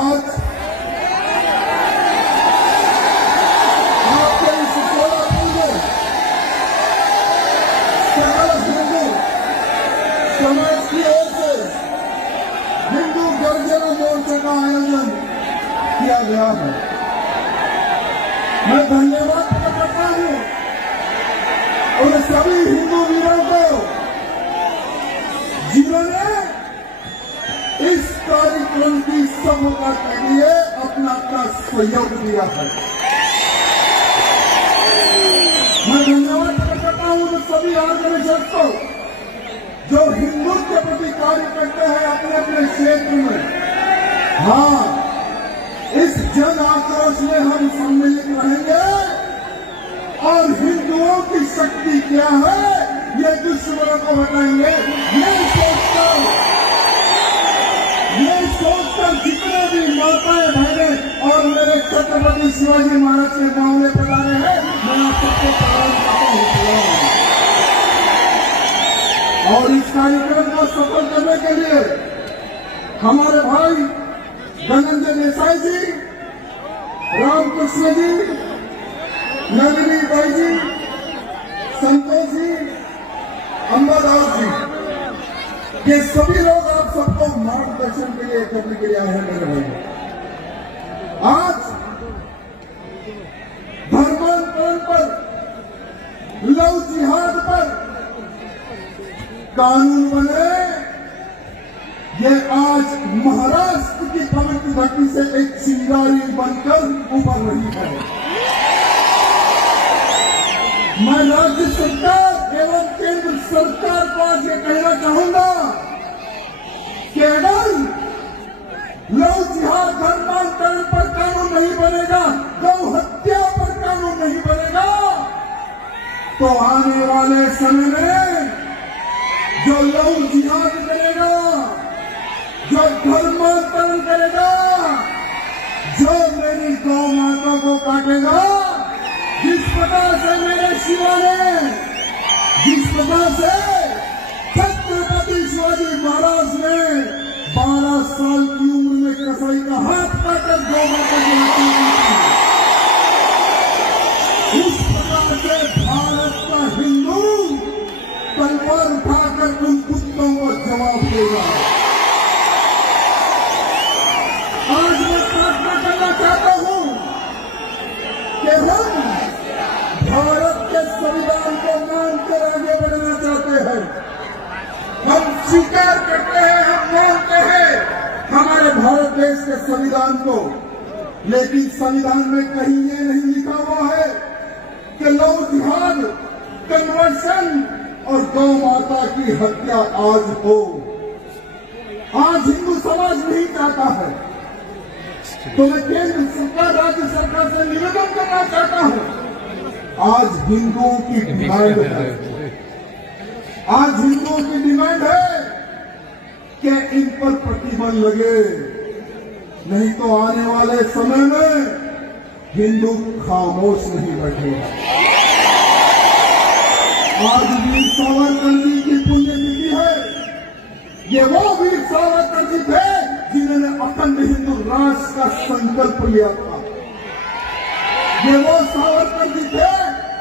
आज आपके इस सोलापुर में सकल हिंदू समाज की ओर से हिंदू गर्जना मोर्चा का आयोजन किया गया है। मैं धन्यवाद करता हूं उन सभी हिंदू वीरों को जिन्होंने इस कार्यक्रम की सफलता के लिए अपना सहयोग दिया है। मैं धन्यवाद करता हूं उन सभी ऑर्गेनाइजर्स को जो हिंदू के प्रति कार्य करते हैं अपने अपने क्षेत्र में। हाँ, इस जन आक्रोश में हम सम्मिलित रहेंगे और हिंदुओं की शक्ति क्या है ये दुश्मनों को बताएंगे। ये सोचकर जितने भी माताएं बहनें और मेरे छत्रपति शिवाजी महाराज के मामले पधारे हैं, मैं आप सबको प्रणाम करता हूं। और इस कार्यक्रम को सफल करने के लिए हमारे भाई धनंजय देसाई जी, रामकृष्ण जी, नलिनी बाई जी, संतोष जी, अंबादास जी, ये सभी लोग आप सबको मार्गदर्शन के लिए एकत्र के लिए आए हैं। मेरे भाई, आज धर्मांतरण पर, लव जिहाद पर कानून बने, ये आज महाराष्ट्र की पवित्र धरती से एक चिंगारी बनकर उभर रही है। मैं राज्य सरकार एवं केंद्र सरकार को आज ये कहना चाहूंगा कि अगर लव जिहाद धर्मांतरण पर कानून नहीं बनेगा, गौ हत्या पर कानून नहीं बनेगा, तो आने वाले समय में जो लव जिहाद करेगा, जो धर्मांतरण करेगा, जो मेरी गौ माता को काटेगा, जिस प्रकार से मेरे शिवा ने, जिस प्रकार से छत्रपति शिवाजी महाराज ने 12 साल की उम्र में कसाई का हाथ काटकर गौ माता की हत्या की, इस प्रकार से भारत का हिंदू तलवार उठाकर उन कुत्तों को जवाब देगा। आज मैं प्रार्थना करना चाहता हूं कि हम भारत के संविधान को मानकर आगे बढ़ना चाहते हैं। हम स्वीकार करते हैं, हम मानते हैं हमारे भारत देश के संविधान को, लेकिन संविधान में कहीं ये नहीं लिखा हुआ है कि लव जिहाद, कन्वर्शन और गौ माता की हत्या आज हो। आज हिंदू समाज नहीं चाहता है, तो मैं केंद्र सरकार, राज्य सरकार से निवेदन करना चाहता हूं, आज हिंदुओं की डिमांड है, आज हिंदुओं की डिमांड है कि इन पर प्रतिबंध लगे, नहीं तो आने वाले समय में हिंदू खामोश नहीं बैठेगा। आज वीर सावरकर जी की पुण्यतिथि है। ये वो वीर सावरकर जी थे जिन्होंने अखंड हिंदू राष्ट्र का संकल्प लिया था। ये वो सावरकर जी थे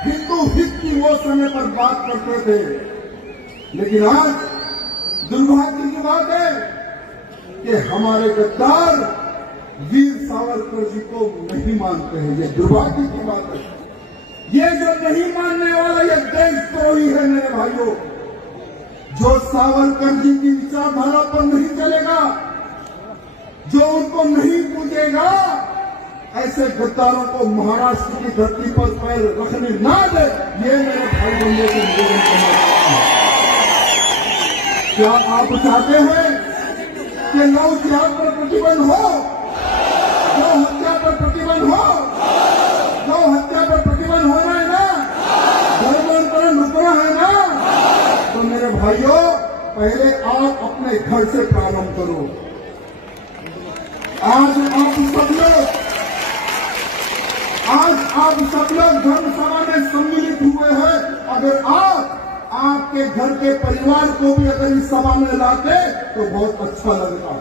हिंदू हित की वो समय पर बात करते थे, लेकिन आज दुर्भाग्य की बात है कि हमारे गद्दार वीर सावरकर जी को नहीं मानते हैं। ये दुर्भाग्य की बात है। ये जो नहीं मानने वाला ये देशद्रोही है मेरे भाइयों। जो सावरकर जी की विचारधारा पर नहीं चलेगा, जो उनको नहीं पूजेगा, ऐसे गद्दारों को महाराष्ट्र की धरती पर पैर रखने ना दे, ये मेरे भाई बंधुओं से निवेदन करना चाहता हूं। क्या आप चाहते हैं कि लव जिहाद पर प्रतिबंध हो, गौ हत्या पर प्रतिबंध हो? गौ हत्या पर प्रतिबंध होना है ना, धर्मांतरण रुकना है ना? तो मेरे भाइयों, पहले आप अपने घर से प्रारंभ करो। आज आप सब लोग धर्मसभा में सम्मिलित हुए हैं। अगर आपके घर के परिवार को भी अगर इस सभा में लाते तो बहुत अच्छा लगता।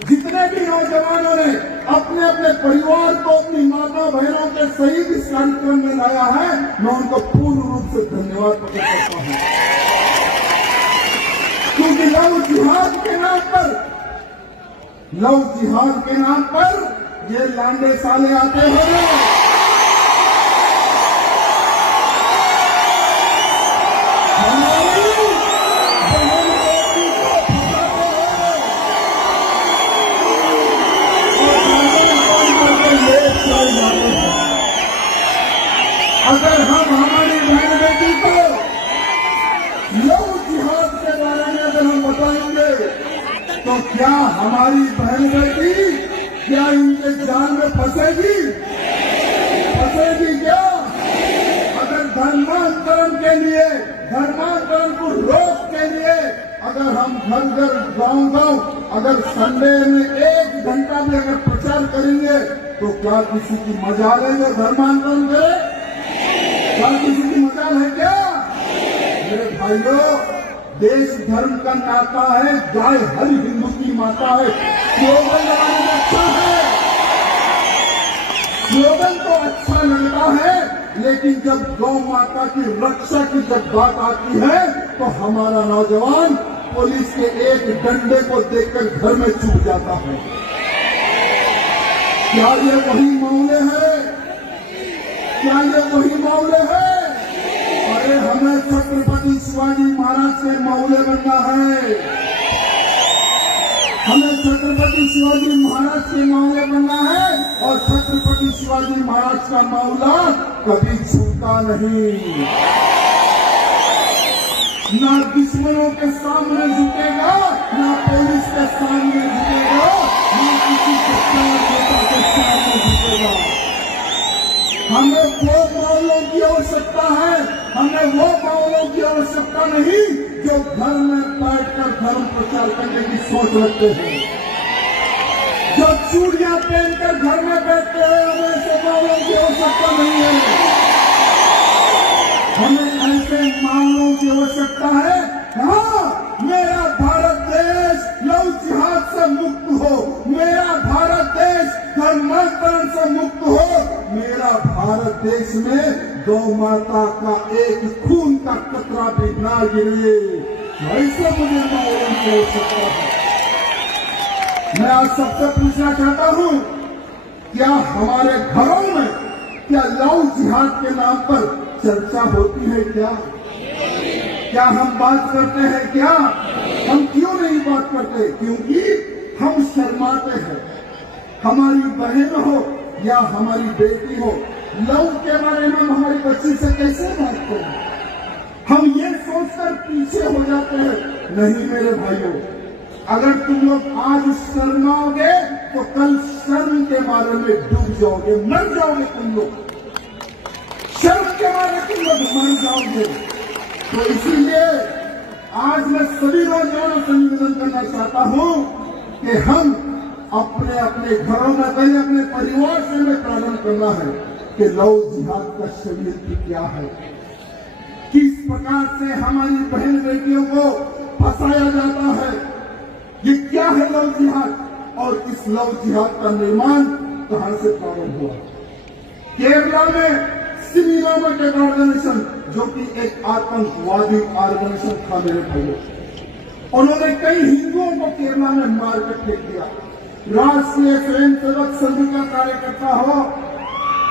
जितने भी नौजवानों ने अपने अपने परिवार को, अपनी माता बहनों के सहित इस कार्यक्रम में लाया है, मैं उनको पूर्ण रूप से धन्यवाद प्रकट करता हूं। क्योंकि लव जिहाद के नाम पर ये लांडे साले आते हैं। अगर हम हमारी बहन बेटी को लव जिहाद के बारे में अगर हम बताएंगे तो क्या हमारी बहन बेटी क्या इनके जाल में फंसेगी क्या? अगर धर्मांतरण के लिए, धर्मांतरण को रोक के लिए अगर हम घर गांव अगर संडे में 1 घंटा भी अगर प्रचार करेंगे तो क्या किसी की मजाल है जो धर्मांतरण करे? क्या किसी की मजाल है क्या? मेरे भाइयों, देश धर्म का नाता है, गाय हर हिंदू की माता है। स्लोगन लगाने में अच्छा है, स्लोगन तो अच्छा लगता है, लेकिन जब गौ माता की रक्षा की जब बात आती है तो हमारा नौजवान पुलिस के एक डंडे को देखकर घर में चुप जाता है। क्या ये वही मामले हैं? क्या ये वही मामले हैं? अरे हमें छत्रपति शिवाजी महाराज के मामले बनना है, हमें छत्रपति शिवाजी महाराज के मामले बनना है, और छत्रपति शिवाजी महाराज का मामला कभी छूटा नहीं। ना दुश्मनों के सामने झुकेगा, ना पुलिस के सामने झुकेगा, ना किसी नेता के सामने झुकेगा। हमें वो मामलों की आवश्यकता है, हमें वो मामलों की आवश्यकता नहीं जो घर में बैठकर धर्म प्रचार करने की सोच रखते हैं, जो चूड़ियां पहनकर घर में बैठते हैं। हमें ऐसे मामलों की आवश्यकता नहीं है, हमें ऐसे मामलों की आवश्यकता है। हाँ, मेरा भारत देश लव जिहाद से मुक्त हो, मेरा भारत देश धर्मांतरण से मुक्त हो, मेरा भारत देश में गौ माता का एक खून का कतरा भी ना गिरे। ऐसे मुझे मालूम हो सकता है। मैं आज सबसे पूछना चाहता हूं, क्या हमारे घरों में क्या लव जिहाद के नाम पर चर्चा होती है? क्या हम बात करते हैं? क्या हम क्यों नहीं बात करते? क्योंकि हम शर्माते हैं। हमारी बहन हो या हमारी बेटी हो, लव के बारे में हमारी बच्ची से कैसे बात करें? हम ये सोचकर पीछे हो जाते हैं। नहीं मेरे भाइयों, अगर तुम लोग आज शर्माओगे तो कल शर्म के बारे में डूब जाओगे, मर जाओगे तुम लोग। शर्म के बारे तुम लोग मर जाओगे। तो इसीलिए आज मैं सभी नौजवानों से निवेदन करना चाहता हूं कि हम अपने अपने घरों में, पहले अपने परिवार से हमें प्रारंभ करना है कि लव जिहाद का शरीर क्या है, किस प्रकार से हमारी बहन बेटियों को फंसाया जाता है, ये क्या है लव जिहाद, और इस लव जिहाद का निर्माण कहां से प्रारंभ हुआ। केरला में सिमी नामक एक ऑर्गेनाइजेशन, जो कि एक आतंकवादी ऑर्गेनाइजेशन था मेरे भाइयों, उन्होंने कई हिंदुओं को केरला में मारकर फेंक दिया। राष्ट्रीय स्वयंसेवक संघ का कार्यकर्ता हो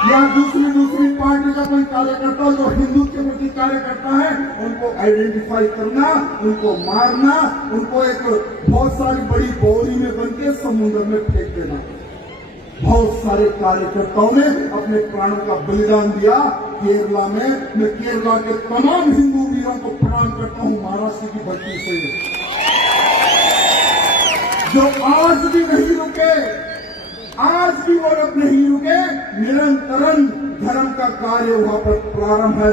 या दूसरी पार्टी का कोई कार्यकर्ता हो जो हिंदू के प्रति कार्यकर्ता है, उनको आइडेंटिफाई करना, उनको मारना, उनको एक बहुत सारी बड़ी बोरी में बनके समुद्र में फेंक देना। बहुत सारे कार्यकर्ताओं ने अपने प्राणों का बलिदान दिया केरला में। मैं केरला के तमाम हिंदू वीरों को प्रणाम करता हूं महाराष्ट्र की धरती से, जो आज भी नहीं रुके, आज भी वो लोग नहीं रुके। निरंतरन धर्म का कार्य वहां पर प्रारंभ है,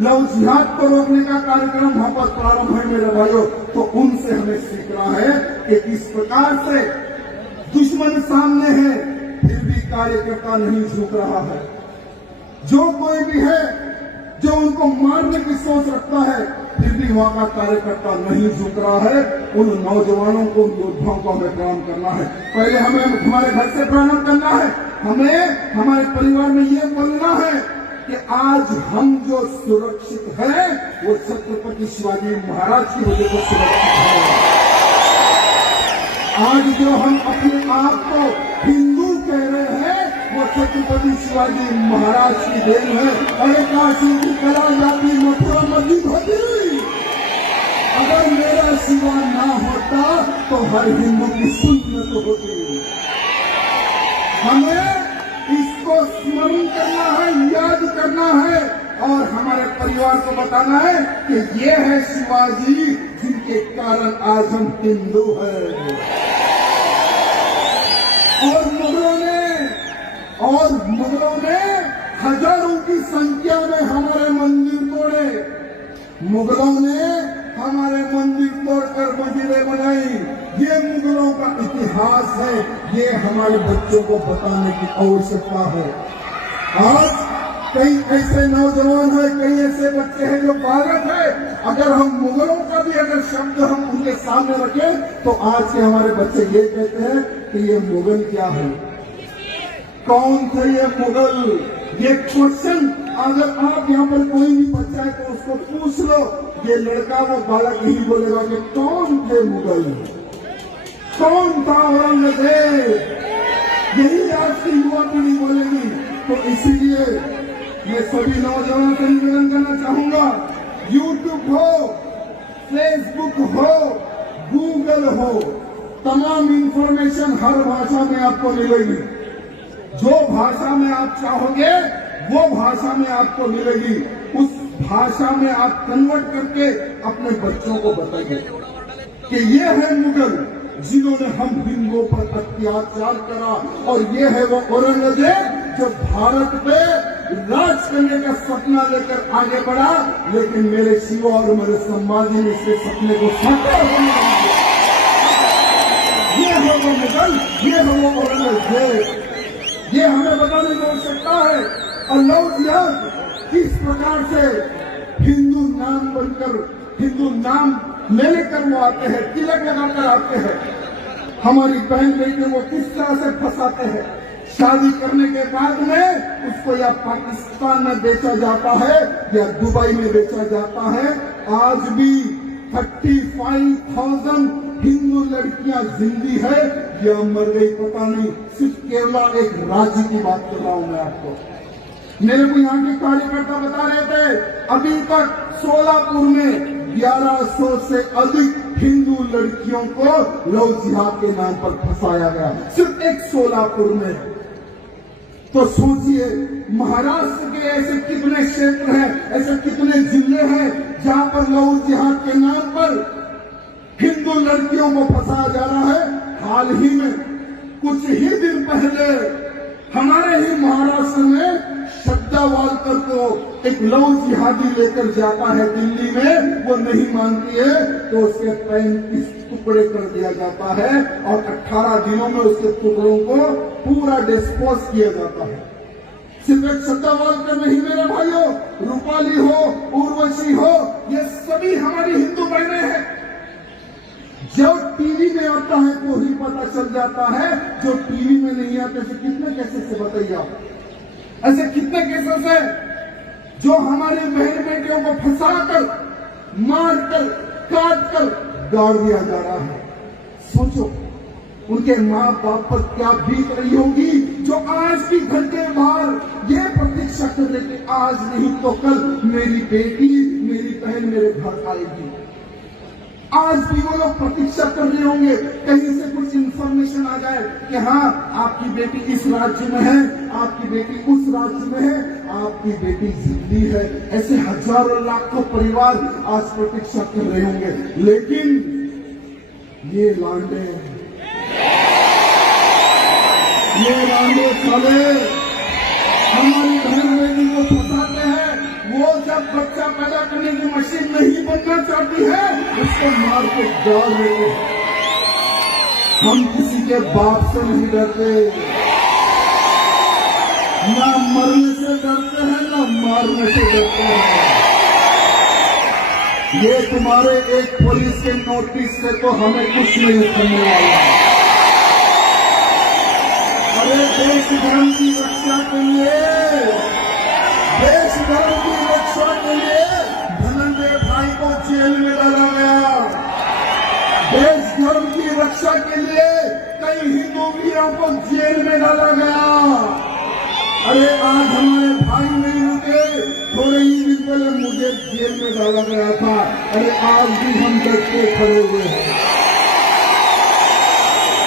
लव जिहाद को रोकने का कार्यक्रम वहां पर प्रारंभ है मेरे भाइयों। तो उनसे हमें सीखना है कि किस प्रकार से दुश्मन सामने है फिर भी कार्यकर्ता नहीं झुक रहा है। जो कोई भी है जो उनको मारने की सोच रखता है फिर भी भी वहां का कार्यकर्ता नहीं झुक रहा है। उन नौजवानों को, योद्धाओं को हमें प्रणाम करना है। पहले हमें हमारे घर से प्रणाम करना है। हमें हमारे परिवार में ये बोलना है कि आज हम जो सुरक्षित हैं वो छत्रपति शिवाजी महाराज की वजह से सुरक्षित है। आज जो हम अपने आप को हिंदू कह रहे हैं वो छत्रपति शिवाजी महाराज की देन है। अरे काशी की कला जाती मथुरा मस्जिद होती, अगर मेरा शिवा ना होता तो हर हिंदू की सुन्नत होती। हमें इसको स्मरण करना है, याद करना है और हमारे परिवार को बताना है कि ये है शिवाजी जिनके कारण आज हम हिंदू हैं। और मुगलों ने हजारों की संख्या में हमारे मंदिर तोड़े। मुगलों ने हमारे मंदिर तोड़कर मस्जिदें बनाई। ये मुगलों का इतिहास है, ये हमारे बच्चों को बताने की आवश्यकता है। आज कई ऐसे नौजवान हैं, कई ऐसे बच्चे हैं जो पागल है। अगर हम मुगलों का भी अगर शब्द हम उनके सामने रखें तो आज के हमारे बच्चे ये कहते हैं कि ये मुगल क्या है, कौन थे ये मुगल। ये क्वेश्चन अगर आप यहाँ पर कोई भी बच्चा है तो उसको पूछ लो, ये लड़का वो बालक यही बोलेगा कि कौन थे मुगल, कौन था औरंगजेब। यही आज की युवा पीढ़ी बोलेगी। तो इसीलिए मैं सभी नौजवानों से निवेदन करना चाहूंगा, यूट्यूब हो, फेसबुक हो, गूगल हो, तमाम इंफॉर्मेशन हर भाषा में आपको मिलेगी। जो भाषा में आप चाहोगे वो भाषा में आपको मिलेगी। उस भाषा में आप कन्वर्ट करके अपने बच्चों को बताइए कि ये है मुगल जिन्होंने हम हिंदुओं पर अत्याचार करा, और ये है वो औरंगजेब जो भारत पे राज करने का सपना लेकर आगे बढ़ा, लेकिन मेरे शिवा और मेरे संभाजी ने इसके सपने को साकार होने दिया। ये है वो मुगल, ये है वो औरंगजेब। ये हमें बताने की आवश्यकता है। और लव जिहाद किस प्रकार से हिंदू नाम बनकर, हिंदू नाम लेने कर वो आते हैं, तिलक लगाकर आते हैं। हमारी बहन बेटी को किस तरह से फंसाते हैं। शादी करने के बाद में उसको या पाकिस्तान में बेचा जाता है या दुबई में बेचा जाता है। आज भी 35,000 हिंदू लड़कियां जिंदी है या मर गई पता नहीं। सिर्फ केवल एक राज्य की बात कर रहा हूं मैं आपको। मेरे को यहाँ के कार्यकर्ता बता रहे थे अभी तक सोलापुर में 1100 से अधिक हिंदू लड़कियों को लव जिहाद के नाम पर फंसाया गया, सिर्फ एक सोलापुर में। तो सोचिए महाराष्ट्र के ऐसे कितने क्षेत्र हैं, ऐसे कितने जिले हैं जहां पर लव जिहाद के नाम पर हिंदू लड़कियों को फंसाया जा रहा है। हाल ही में कुछ ही दिन पहले हमारे ही महाराष्ट्र में श्रद्धा वालकर को एक लव जिहादी लेकर जाता है दिल्ली में, वो नहीं मानती है तो उसके 35 टुकड़े कर दिया जाता है और 18 दिनों में उसके टुकड़ों को पूरा डिस्पोज किया जाता है। सिर्फ एक श्रद्धा वालकर नहीं मेरे भाइयों, रूपाली हो, उर्वशी हो, ये सभी हमारी हिंदू बहनें हैं। जो टीवी में आता है वो ही पता चल जाता है, जो टीवी में नहीं आते ऐसे कितने केसेस से बताइए आप, ऐसे कितने केसेस है जो हमारे बहन बेटियों को फंसाकर, मारकर, काटकर गाड़ दिया जा रहा है। सोचो उनके माँ बाप पर क्या बीत रही होगी, जो आज भी घर के बाहर ये प्रतीक्षा कर रहे कि आज नहीं तो कल मेरी बेटी, मेरी बहन मेरे घर आएगी। आज भी वो लोग प्रतीक्षा कर रहे होंगे कहीं से कुछ इंफॉर्मेशन आ जाए कि हाँ आपकी बेटी इस राज्य में है, आपकी बेटी उस राज्य में है, आपकी बेटी जिंदी है। ऐसे हजारों लाखों परिवार आज प्रतीक्षा कर रहे होंगे। लेकिन ये लांडे साले हमारी बहन बेटी को फंसाते हैं। वो जब बच्चा पैदा करने की मशीन नहीं बनना चाहती है उसको मार के डाल देते। हम किसी के बाप से नहीं डरते, ना मरने से डरते हैं ना मारने से डरते हैं। ये तुम्हारे एक पुलिस के नोटिस से तो हमें कुछ नहीं उखड़ने वाला। अरे देश धर्म की रक्षा के लिए, देश धर्म की रक्षा के लिए धनंजय भाई को जेल में डाला गया। देश धर्म की रक्षा के लिए कई हिंदू वीरों को जेल में डाला गया। अरे आज हमारे भाई नहीं रुके, थोड़े ही दिन पहले मुझे जेल में डाला गया था। अरे आज भी हम डट के खड़े हुए हैं,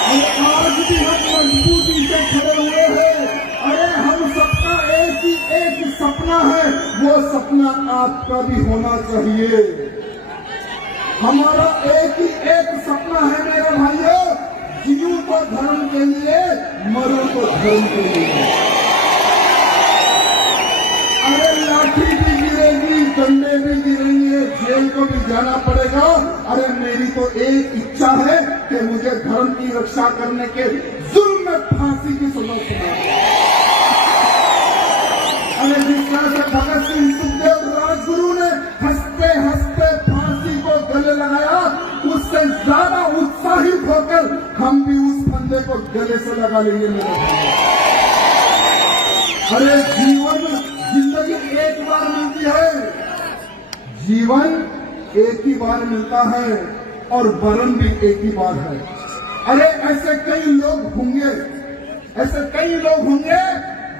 अरे आज भी हम मजबूती से खड़े हुए हैं। अरे हम सबका एक ही एक सपना है, वो सपना आपका भी होना चाहिए। हमारा एक ही एक सपना है मेरे भाइयों, जियो तो धर्म के लिए, मरो तो धर्म के लिए। अरे लाठी भी गिरेगी, डंडे भी गिरेंगे, जेल को भी जाना पड़ेगा। अरे मेरी तो एक इच्छा है कि मुझे धर्म की रक्षा करने के जुल्म में फांसी की सजा सुना। अरे जिस तरह से भगत सिंह, सुखदेव, राजगुरु ने हंसते हंसते फांसी को गले लगाया, उससे ज्यादा उत्साहित होकर हम भी उस फंदे को गले से लगा लेंगे मेरे भाई। अरे जिंदगी एक बार मिलती है, जीवन एक ही बार मिलता है और मरण भी एक ही बार है। अरे ऐसे कई लोग होंगे, ऐसे कई लोग होंगे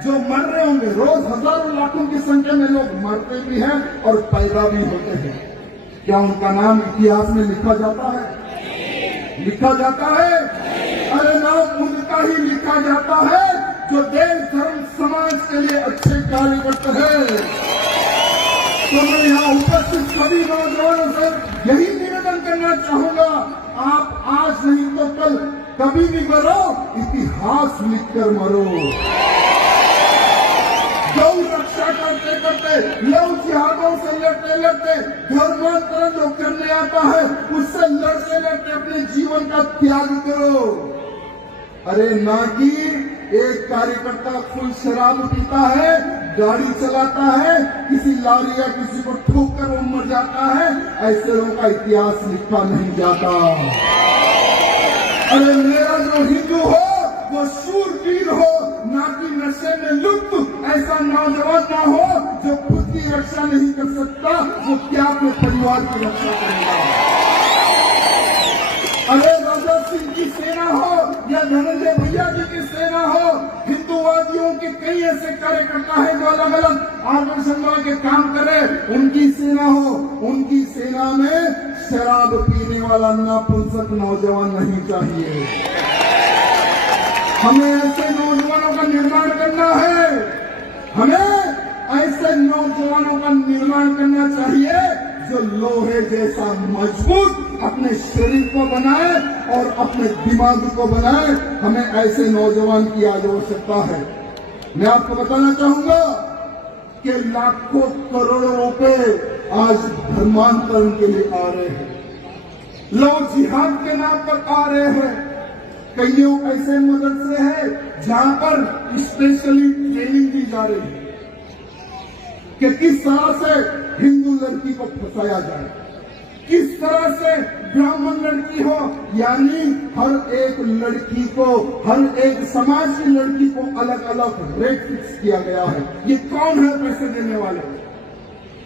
जो मर रहे होंगे। रोज हजारों लाखों की संख्या में लोग मरते भी हैं और पैदा भी होते हैं। क्या उनका नाम इतिहास में लिखा जाता है? लिखा जाता है? अरे नाम उनका ही लिखा जाता है जो देश धर्म समाज के लिए अच्छे कार्य करते हैं। तो मैं यहाँ उपस्थित सभी नौजवानों से यही निवेदन करना चाहूंगा, आप आज नहीं तो कल कभी भी मरो, इतिहास लिखकर मरो। गौ रक्षा करते करते, लव जिहादों से लड़ते लड़ते, धर्मांतरण जो करने आता है उससे लड़ते लड़ते अपने जीवन का त्याग करो। अरे ना कि एक कार्यकर्ता फुल शराब पीता है, गाड़ी चलाता है, किसी लारी या किसी को ठोक कर वो मर जाता है, ऐसे लोगों का इतिहास लिखा नहीं जाता। अरे मेरा जो हिंदू हो वो शूरवीर हो, ना कि नशे में लुप्त ऐसा नौजवान ना हो जो खुद की रक्षा नहीं कर सकता, वो क्या अपने परिवार की रक्षा करेगा। अरे राजा सिंह की सेना हो या धनंजय भैया जी की सेना हो, हिंदुवादियों के कई ऐसे कार्यकर्ता है जो अलग अलग आदर्शन के काम करे, उनकी सेना हो, उनकी सेना में शराब पीने वाला नपुंसक नौजवान नहीं चाहिए। हमें ऐसे नौजवानों का निर्माण करना है, हमें ऐसे नौजवानों का निर्माण करना चाहिए जो लोहे जैसा मजबूत अपने शरीर को बनाए और अपने दिमाग को बनाए। हमें ऐसे नौजवान की आज आवश्यकता है। मैं आपको बताना चाहूंगा कि लाखों करोड़ों रुपए आज धर्मांतरण के लिए आ रहे हैं, लोग जिहाद के नाम पर आ रहे हैं। कईयों ऐसे मदरसे हैं जहां पर स्पेशली ट्रेनिंग दी जा रही है कि किस तरह से हिंदू लड़की को फंसाया जाए, किस तरह से ब्राह्मण लड़की हो, यानी हर एक लड़की को, हर एक समाज की लड़की को अलग अलग रेट फिक्स किया गया है। ये कौन है पैसे देने वाले?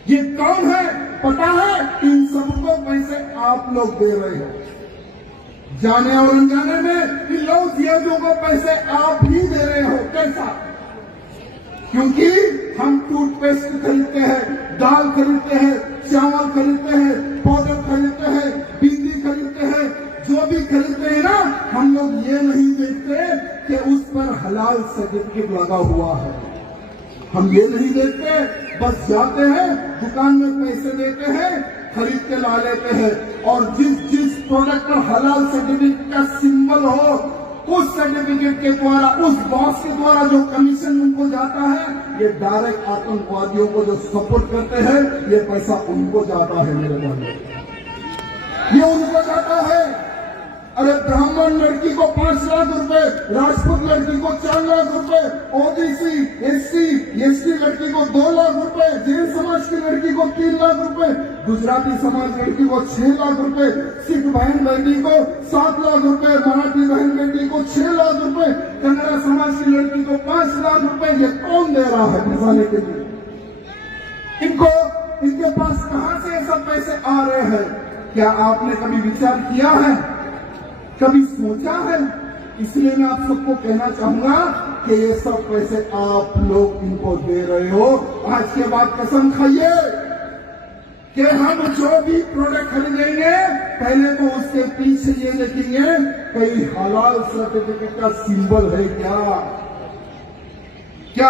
ये कौन है पता है? इन सबको पैसे आप लोग दे रहे हो। जाने और अनजाने में इन लोग जिहादियों को पैसे आप ही दे रहे हो। कैसा? क्योंकि हम टूथपेस्ट खरीदते हैं, दाल खरीदते हैं, चावल खरीदते हैं, पाउडर खरीदते हैं, बिजली खरीदते हैं, जो भी खरीदते हैं ना, हम लोग ये नहीं देखते कि उस पर हलाल सर्टिफिकेट लगा हुआ है। हम ये नहीं देखते, बस जाते हैं दुकान में पैसे देते हैं, खरीद के ला लेते हैं, और जिस प्रोडक्ट पर हलाल सर्टिफिकेट का सिंबल हो, उस सर्टिफिकेट के द्वारा, उस बॉस के द्वारा जो कमीशन उनको जाता है, ये डायरेक्ट आतंकवादियों को जो सपोर्ट करते हैं, ये पैसा उनको जाता है मेरे भाई, ये उनको जाता है। अरे ब्राह्मण लड़की को 5 लाख रुपए, राजपूत लड़की को 4 लाख रुपए, ओबीसी, एससी, एसटी लड़की को 2 लाख रुपए, जैन समाज की लड़की को 3 लाख रुपए, गुजराती समाज लड़की को 6 लाख रुपए, सिख बहन बेटी को 7 लाख रुपए, मराठी बहन बेटी को 6 लाख रुपए, कन्नड़ा समाज की लड़की को 5 लाख रुपए। ये कौन दे रहा है फंसाने के लिए? इनके पास कहां से ये सब पैसे आ रहे हैं? क्या आपने कभी विचार किया है, कभी सोचा है? इसलिए मैं आप सबको कहना चाहूंगा कि ये सब पैसे आप लोग इनको दे रहे हो। आज के बाद कसम खाइए कि हम जो भी प्रोडक्ट खरीदेंगे पहले तो उसके पीछे ये देखेंगे कहीं हलाल सर्टिफिकेट का सिंबल है क्या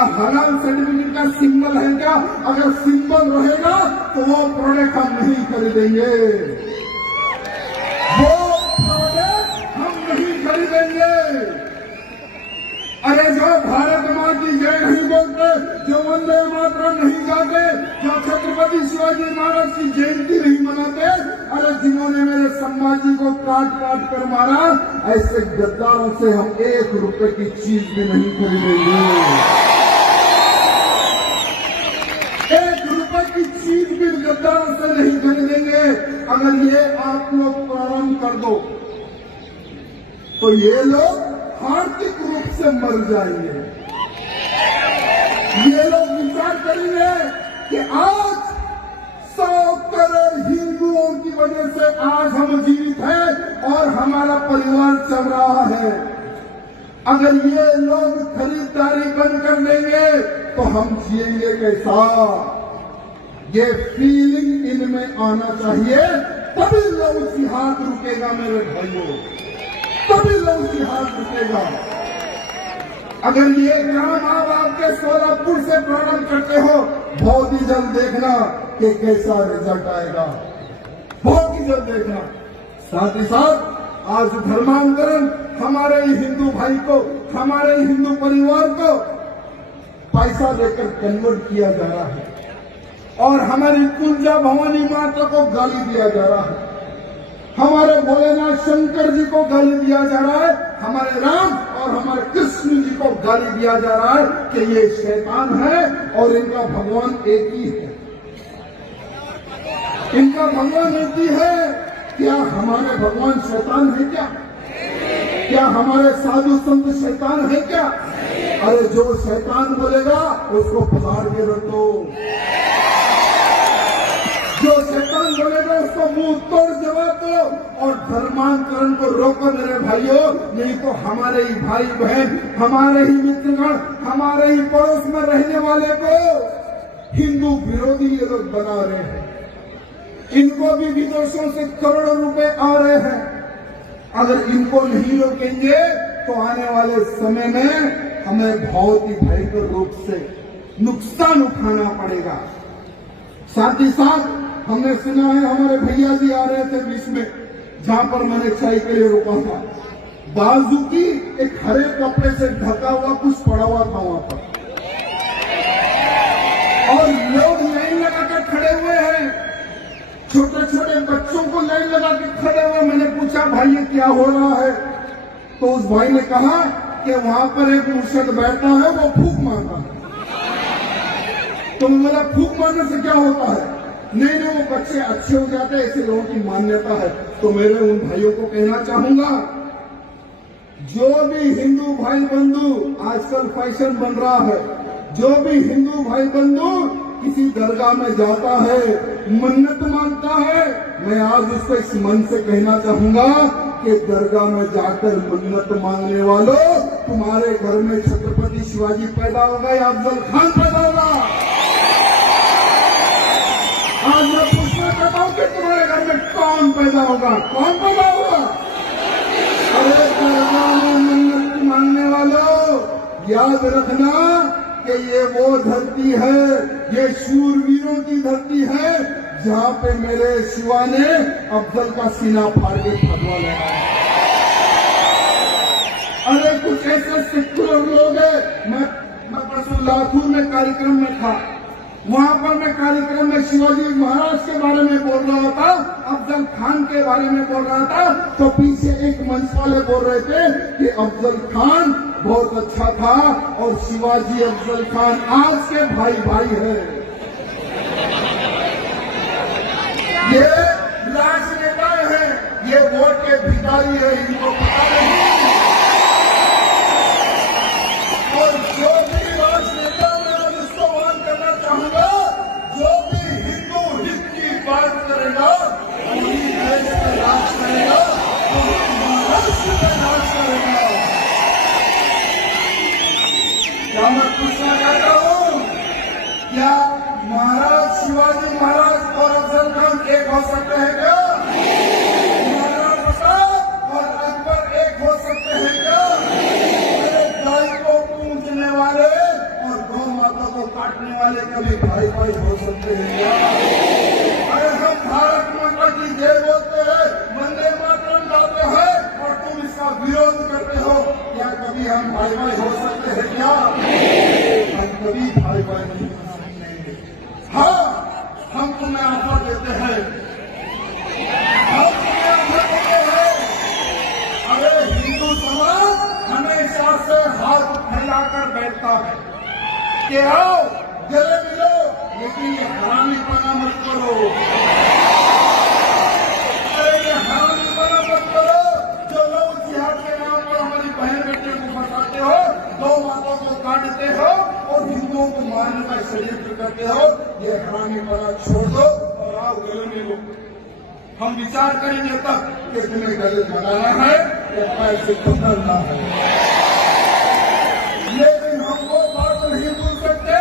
हलाल सर्टिफिकेट का सिंबल है क्या? अगर सिंबल रहेगा तो वो प्रोडक्ट हम नहीं खरीदेंगे, वो प्रोडक्ट हम नहीं खरीदेंगे। अरे जो भारत माँ की जय नहीं बोलते, जो वंदे मातरम नहीं गाते, जो छत्रपति शिवाजी महाराज की जयंती नहीं मनाते, अरे जिन्होंने मेरे संभाजी को काट काट कर मारा, ऐसे गद्दारों से हम 1 रुपए की चीज भी नहीं खरीदेंगे। 1 रुपए की चीज भी गद्दारों से नहीं खरीदेंगे। अगर ये आप लोग प्रारंभ कर दो तो ये लोग आर्थिक रूप से मर जाएंगे। ये लोग विचार करेंगे कि आज 100 करोड़ हिंदुओं की वजह से आज हम जीवित हैं और हमारा परिवार चल रहा है। अगर ये लोग खरीदारी बंद कर देंगे तो हम जिएंगे कैसा? ये फीलिंग इनमें आना चाहिए, तभी लव जिहाद रुकेगा मेरे भाइयों, तभी लव जिहाद रुकेगा। अगर ये काम आप आपके सोलापुर से प्रारंभ करते हो, बहुत ही जल्द देखना कि कैसा रिजल्ट आएगा, बहुत ही जल्द देखना। साथ ही साथ आज धर्मांतरण हमारे ही हिंदू भाई को, हमारे ही हिंदू परिवार को पैसा देकर कन्वर्ट किया जा रहा है और हमारी कुंजा भवानी माता को गाली दिया जा रहा है, हमारे भोलेनाथ शंकर जी को गाली दिया जा रहा है, हमारे राम और हमारे कृष्ण जी को गाली दिया जा रहा है कि ये शैतान है और इनका भगवान एक ही है, इनका भगवान एक ही है। क्या हमारे भगवान शैतान है क्या? क्या हमारे साधु संत शैतान है क्या? अरे जो शैतान बोलेगा उसको पधार के रख दो, जो शैतान बोलेगा उसको मुंह तोड़ जवाब दो और धर्मांतरण को रोको मेरे भाइयों। नहीं तो हमारे ही भाई बहन, हमारे ही मित्रगण, हमारे ही पड़ोस में रहने वाले को हिंदू विरोधी ये लोग बना रहे हैं। इनको भी विदेशों से करोड़ों रुपए आ रहे हैं। अगर इनको नहीं रोकेंगे तो आने वाले समय में हमें बहुत ही भयंकर रूप से नुकसान उठाना पड़ेगा। साथ ही साथ हमने सुना है हमारे भैया जी आ रहे थे बीच में, जहां पर मैंने चाय के लिए रोका था, बाजू की एक हरे कपड़े से ढका हुआ कुछ पड़ा हुआ था वहां पर और लोग लाइन लगाकर खड़े हुए हैं, छोटे छोटे बच्चों को लाइन लगा के खड़े हुए। मैंने पूछा भाई ये क्या हो रहा है? तो उस भाई ने कहा कि वहां पर एक मुर्शद बैठा है, वो फूंक मारता है। तो मैं बोला फूंक मारने से क्या होता है? नहीं नहीं, वो बच्चे अच्छे हो जाते हैं, ऐसे लोगों की मान्यता है। तो मैं उन भाइयों को कहना चाहूंगा, जो भी हिंदू भाई बंधु, आजकल फैशन बन रहा है, जो भी हिंदू भाई बंधु किसी दरगाह में जाता है, मन्नत मांगता है, मैं आज उसको इस मन से कहना चाहूंगा कि दरगाह में जाकर मन्नत मांगने वालों, तुम्हारे घर में छत्रपति शिवाजी पैदा होगा या अफजल खान पैदा होगा? आज मैं पूछना चाहता हूं कि तुम्हारे घर में कौन पैदा होगा? कौन पैदा होगा? अरे दरगाह में मन्नत मांगने वालों, याद रखना कि ये वो धरती है, ये शूरवीरों की धरती है, जहां पे मेरे शिवा ने अफजल का सीना फाड़ के फतवा लगाया। अरे कुछ ऐसे सेक्युलर लोग हैं, मैं परसों लातूर में कार्यक्रम में था, वहां पर मैं कार्यक्रम में शिवाजी महाराज के बारे में बोल रहा था, अफजल खान के बारे में बोल रहा था, तो पीछे एक मंच वाले बोल रहे थे कि अफजल खान बहुत अच्छा था और शिवाजी अफजल खान आज के भाई भाई है। ये राजनेता है, ये वोट के भिखारी है, इनको पता नहीं। और जो भी राजनेता, मैं आज इसको मान करना चाहूंगा, जो भी हिंदू हित की बात करेगा वही देश में राज करेगा, वही महाराष्ट्र में राज करेगा। क्या मैं पूछना चाहता हूं, क्या महाराज शिवाजी महाराज और अफजल खान एक हो सकते हैं क्या? महाराणा प्रताप और अकबर एक हो सकते हैं क्या? गाय को पूजने वाले और गौ माता को काटने वाले कभी भाई भाई हो सकते हैं क्या? अरे हम भारत माता की जय बोलते हैं, वंदे मातरम गाते हैं और तुम इसका विरोध करते हो, क्या कभी हम भाई भाई हो सकते हैं क्या? हम कभी भाई भाई नहीं हो सकते। हाँ, हम तुम्हें ऑफर देते हैं, हम तुम्हें ऑफर देते हैं। अरे हिंदू समाज हमेशा से हाथ फैलाकर बैठता है कि आओ गले मिलो, लेकिन ये हरामीपना मत करो। अरे ये हरामीपना मत करो, जो लोग जिहाद के नाम पर हमारी बहन बेटियों को फंसाते हो, गौ माताओं को काटते हो और हिंदुओं को मारने का षड्यंत्र करते हो, ये हरामीपना छोड़ दो और आओ गले मिलो। हम विचार करेंगे तब कि तुम्हें गले लगाना है या पैर से पकड़ना है। लेकिन हम वो बात नहीं भूल सकते,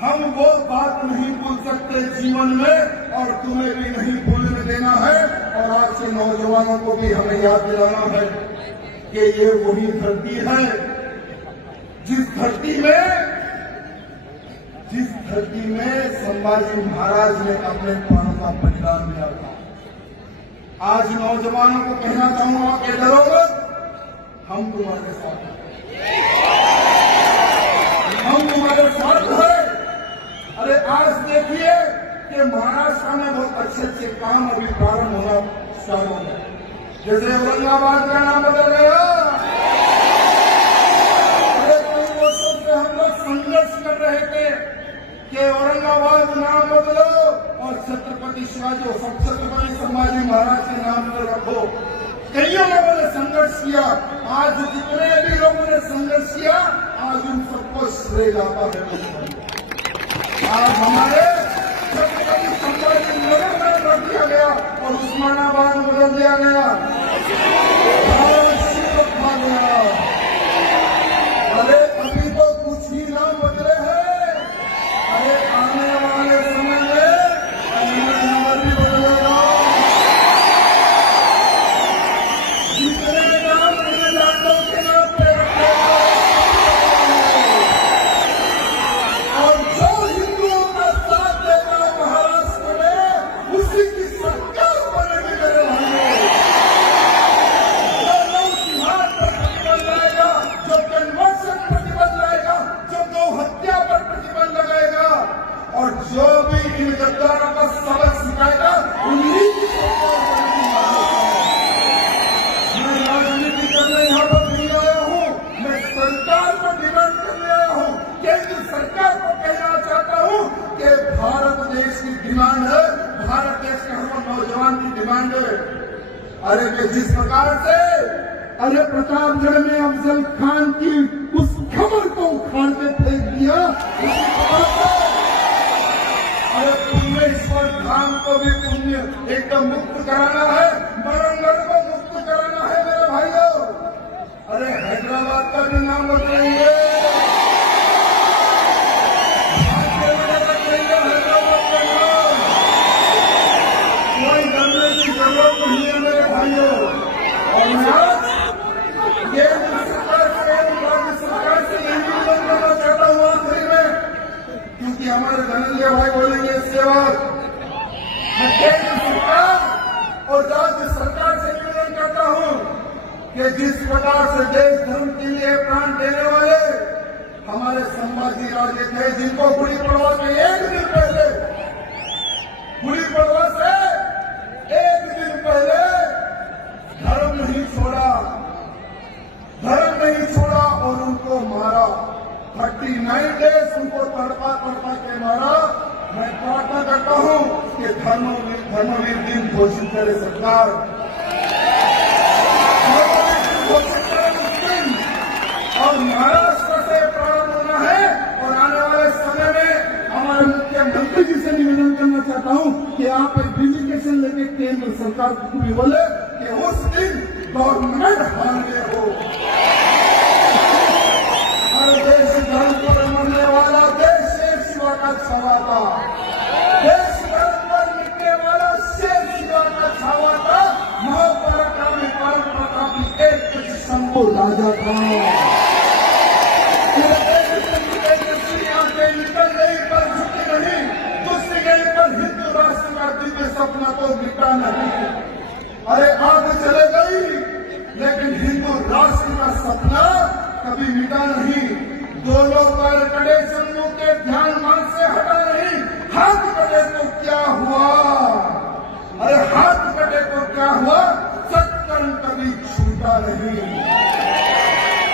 हम वो बात नहीं भूल सकते जीवन में, और तुम्हें भी नहीं भूलने देना है। और आज के नौजवानों को भी हमें याद दिलाना है कि ये वही धरती है जिस धरती में संभाजी महाराज ने अपने प्राणों का बलिदान दिया था। आज नौजवानों को कहना चाहूंगा कि डरो मत, हम तुम्हारे साथ हैं, हम तुम्हारे साथ हैं। अरे आज देखिए कि महाराष्ट्र में बहुत अच्छे अच्छे काम अभी प्रारंभ होना स्टार्ट हो गए, जैसे औरंगाबाद का नाम बदल गया। अरे कई वर्षों से हम लोग संघर्ष कर रहे थे कि औरंगाबाद नाम बदलो और छत्रपति शिवाजी और छत्रपति संभाजी महाराज के नाम पर रखो। कईयों लोगों ने संघर्ष किया, आज जितने भी लोगों ने संघर्ष किया, आज उन सबको श्रेय जाता है। आज हमारे छत्रपति संभाजी नगर में रख दिया गया और उस्मानाबाद में बदल दिया गया, खा गया। अरे अभी तो कुछ ही नाम बदले हैं, अरे आने वाले समय में नंबर भी बदलेगा। जितने नाम लाटों के नाम पे रखे और जो हिंदुओं का साथ देगा महाराष्ट्र में, उसी की सरकार बनेगी मेरे भाइयों। जो लोग जिहाद पर प्रतिबंध लाएगा, जो कन्वर्शन प्रतिबंध लाएगा, जो गौ हत्या पर प्रतिबंध लगाएगा और जो भी इन गद्दारों का सबक सिखाएगा, उन्हीं की सरकार बनेगी महाराष्ट्र में। मैं राजनीति करने यहाँ पर नहीं आया हूँ, मैं सरकार को डिमांड करने आया हूँ, केंद्र सरकार को कहना चाहता हूँ कि भारत देश की डिमांड है, भारत देश के हर नौजवान की डिमांड है। अरे वे जिस प्रकार से अरे प्रतापगढ़ में अफजल खान की उस खबर को उखाड़ के फेंक दिया, उसी प्रकार से अरे पुण्येश्वर धाम को भी पुण्य एकदम मुक्त कराना है, वरंगल को मुक्त कराना है मेरे भाइयों। अरे हैदराबाद का भी नाम बदलेंगे, हैदराबाद का नाम, कोई डरने की जरूरत नहीं है मेरे भाइयों। और आज केंद्र सरकार से राज्य सरकार से यही निवेदन करना चाहता हूँ आखिरी में, क्योंकि हमारे धनंजय भाई बोलेंगे सेवक, मैं केंद्र सरकार और राज्य सरकार से निवेदन करता हूँ कि जिस प्रकार से देश धर्म के लिए प्राण देने वाले हमारे संभाजी राजे थे जिनको गुड़ी पड़वा के एक दिन पहले, गुड़ी पड़वा से एक दिन पहले धर्म नहीं छोड़ा, धर्म नहीं छोड़ा और उनको मारा। 39 डेज उनको तड़पा तड़पा के मारा। मैं प्रार्थना करता हूं कि धर्मवीर दिन घोषित करे सरकार, और महाराष्ट्र से प्रारंभ होना है। और आने वाले समय में हमारे मुख्यमंत्री जी से निवेदन करना चाहता हूं कि आप एक विजिटेशन लेके केंद्र सरकार को भी बोले कि उस दिन गवर्नमेंट हॉल में हो। हर देश धर्म पर मरने वाला देश शेर शिवा का छावा था, देश धर्म पर मिटने वाला शेर शिवा का छावा था। महाभारत में पाल प्रतापी एक शंभु राजा था। निकल गई पर झुकी नहीं, दूसरी गई पर हिंदू राष्ट्र का दिव्य सपना तो मिटा नहीं। अरे आग चले गई लेकिन हिंदू राष्ट्र का सपना कभी मिटा नहीं। दोनों पैर कड़े शंभू के ध्यान मान से हटा नहीं। हाथ कटे तो क्या हुआ, अरे हाथ कटे तो क्या हुआ, सत्कर्म कभी छूटा नहीं।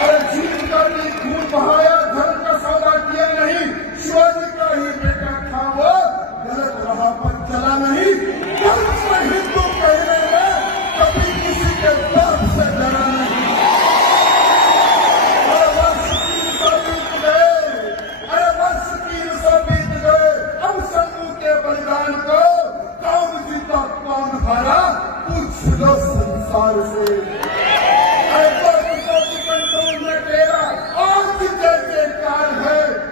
अरे जीत कर भी खून बहाया, धर्म का सौदा किया नहीं। शिवाजी का ही बेटा था वो, गलत राह पर चला नहीं। धर्म से हिंदू कहने में कभी किसी के बाप से डरा नहीं। अरे वर्ष 300 बीत गए, अरे वर्ष 300 बीत गए। अब शंभू के बलिदान को कौन जीता कौन हारा, पूछ लो संसार से।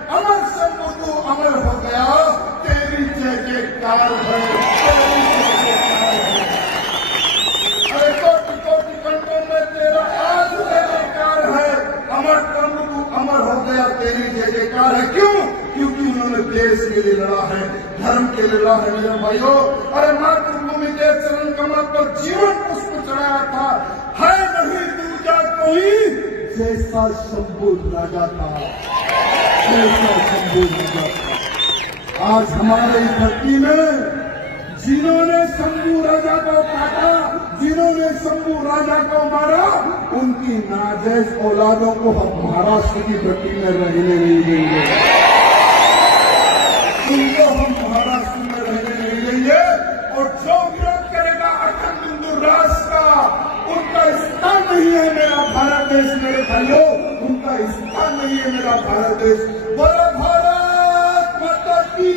अमर शंभू तू अमर हो गया, तेरी जय जयकार है, तेरी जय जयकार है। अरे कोटि कोटि कंठों में तेरा आज जय जयकार है। अमर शंभू तू अमर हो गया, तेरी जय जयकार है। क्यों? क्योंकि उन्होंने देश के लिए लड़ा है, धर्म के लिए लड़ा है मेरे भाइयों। अरे मातृभूमि के चरण कमल पर जीवन पुष्प चढ़ाया था। है नहीं दूजा कोई जैसा शंभू राजा था, जैसा शंभू राजा था। आज हमारे इस धरती में जिन्होंने शंभू राजा को काटा, जिन्होंने शंभू राजा को मारा, उनकी नाजायज औलादों को हम महाराष्ट्र की धरती में रहने नहीं देंगे। उनको हम महाराष्ट्र में रहने नहीं देंगे। और जो विरोध करेगा अखंड हिंदू राष्ट्र का, उनका स्थान नहीं है मेरा भारत देश। मेरे भाइयों, उनका स्थान नहीं है मेरा भारत देश। बोलो भारत माता की।